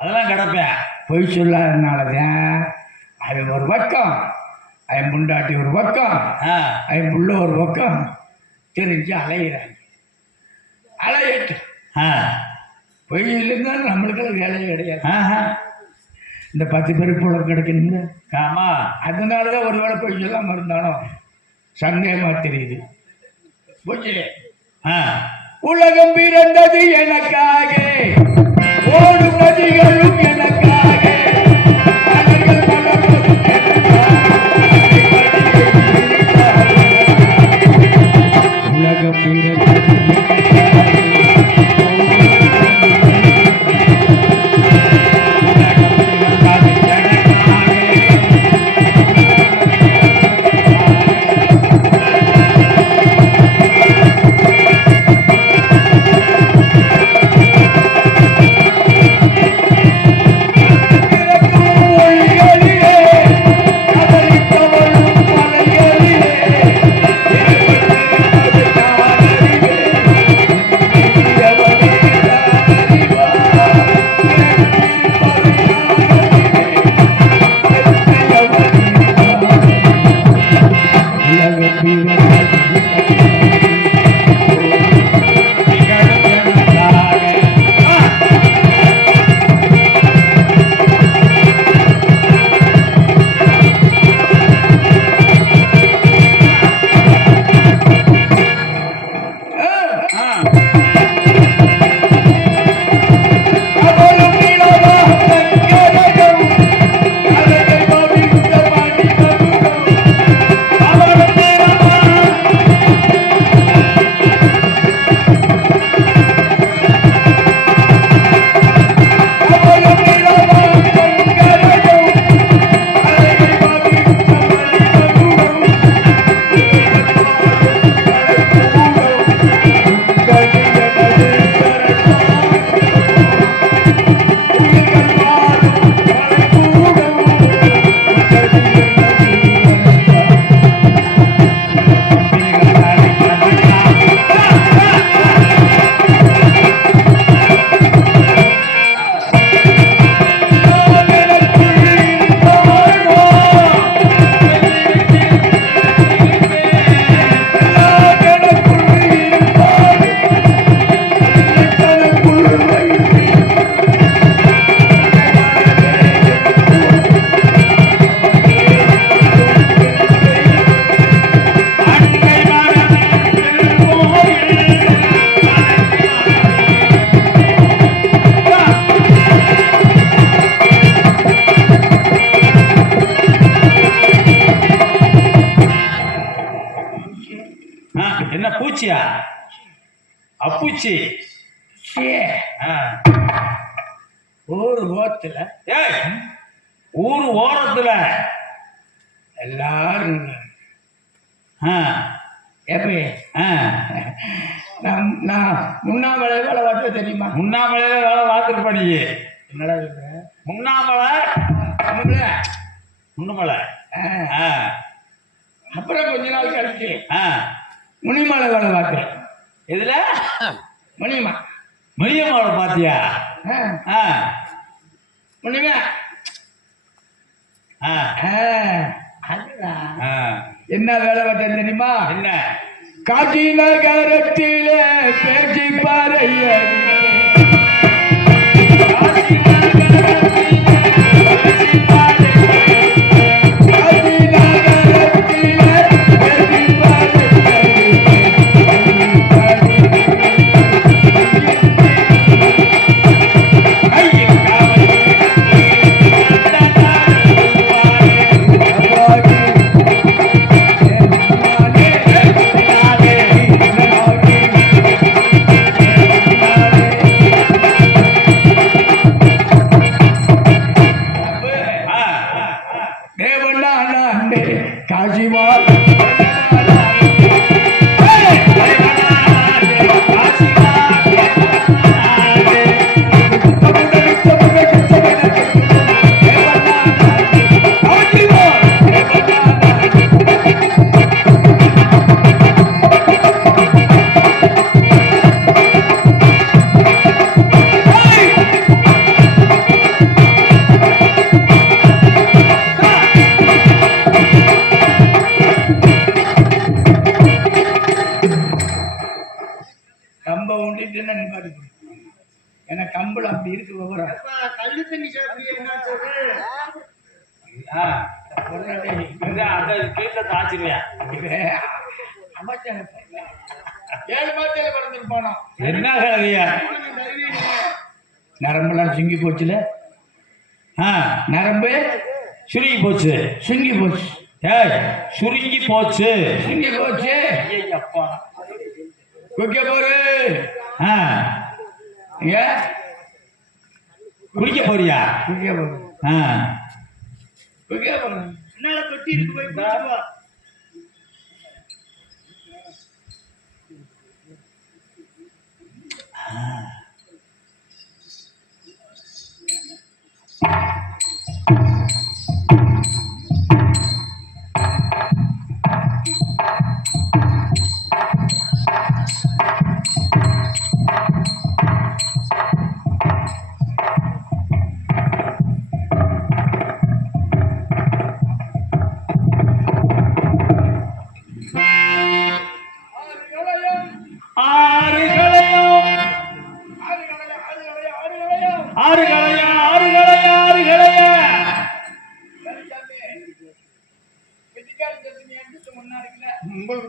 அதெல்லாம் கிடப்பேன். பொய் சொல்லாதனாலதான் அவன் ஒரு பக்கம், அவன் முண்டாட்டி ஒரு பக்கம், அவன் புள்ள ஒரு பக்கம் தெரிஞ்சு அலையிறாங்க. அலையட்டு பொய் இல்லைன்னா நம்மளுக்கெல்லாம் வேலையே கிடையாது. இந்த 10 பேருக்கு போல கிடைக்கணுங்க. ஆமா, அதனாலதான் ஒரு வேளை பொய் சொல்லாம இருந்தாலும் சந்தேகமா தெரியுது. புரியல? உலகம் பிறந்தது எனக்காக, ஓடும் நதிகளும் எனக்காக, உலகம் பிறந்தது என்ன பூச்சியா? அப்பூச்சி. ஊர் ஓரத்துல, ஊர் ஓரத்துல எல்லாரும் எப்படி நான் முன்னாமலை வேலை பார்த்து தெரியுமா? முன்னாமலையில வேலை பார்த்துருப்ப நீ. என்னடா முன்னாமலை முன்னமலை. அப்புறம் கொஞ்ச நாள் கழிச்சு முனிமலை வேலை பார்த்தேன். எதுல? முனிமா முனியம்மாவை பாத்தியா? முனிமா என்ன வேலை பார்த்தேன் தெரியுமா? என்ன? காட்சி நகரத்தில பேச்சு பாறைய கல்லு தண்ணி சாப்பிட்டு என்ன சொல்றது ஆ, இது அந்த வீட்டுல தாச்சிருவியா அமைச்சர் 7 மாதத்துல பிறந்துட்டு போனோம். என்ன கதையா நரம்பெல்லாம் சுங்கி போச்சுல, ஆ, நரம்பு சுருங்கி போச்சு. சுங்கி போச்சு, ஏய், சுருங்கி போச்சு. சுங்கி போச்சு. ஐயப்பா. குடிக்க போரு ஆ, ஏன் குளிக்க போறியா? குடிக்க போரு, ஆ, குடிக்க போரு. என்னால தொட்டி இருக்கு போய் குடிச்சு வா. ஆறு களையம், ஆறு களையம், ஆறு களையம், ஆறு களையம். உங்களுக்கு